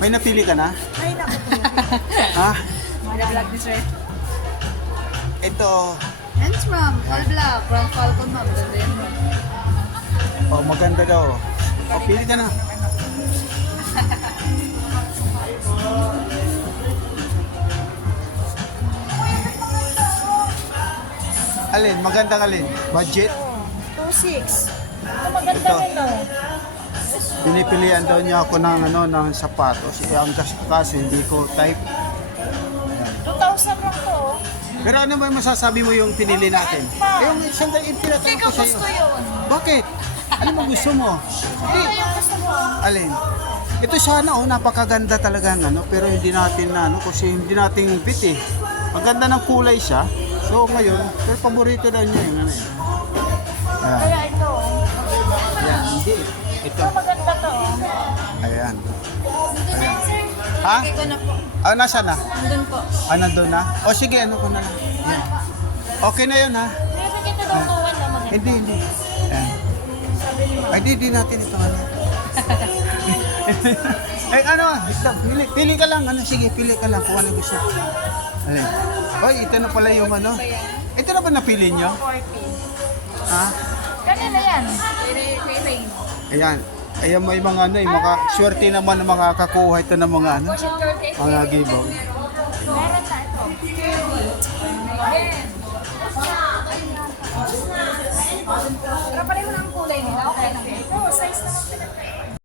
May napili ka na? Ay, naku po. Ha? Vlog ni Sir. Ito. Hands ma'am, all black, brown falcon ma'am. Ganda yan ma'am. Oh, maganda daw. Oh, pili ka na. Alin? Magandang alin? Budget? 2.6. Ito maganda Ito. nito. Pinipilian daw niya ako ng ng sapatos. Ang kaso hindi ko type. 2,000 lang to. Pero ano ba yung masasabi mo yung pinili natin? Yung isang yung Hindi tinatanong ko ko sa'yo. gusto yun. Bakit? Ano mo gusto mo? Hindi. Ano yung gusto mo? Alin? Ito sana napakaganda talaga pero hindi natin kasi hindi natin fit eh. Maganda ng kulay siya. So ngayon, pero paborito daw niya yung Ayan. Kaya ito. Ayan, hindi. Ito. Ito maganda to. Ayan. Ha? Okay ko na po. Ah, nasa na? Nandun po. Ah, nandun na? O sige, ano ko na lang. Ayan. Okay na yun ha? Pero kita daw tuwan na maganda. Hindi. Ayan. Sabi ni ma'am. Ay, di natin ito Ay, ito, pili ka lang, sige, pili ka lang kung ano gusto. Alin? Oy, ito na pala yung Ito na ba napili nyo? 40. Ha? Kanina yan. Kay Rain. Ayan. Ayan mo yung mga swerte naman na makakakuha ito ng mga mga gibaw. Meron na ito. Pero pareho na ang kulay nila. Okay lang. Ito, size naman pinag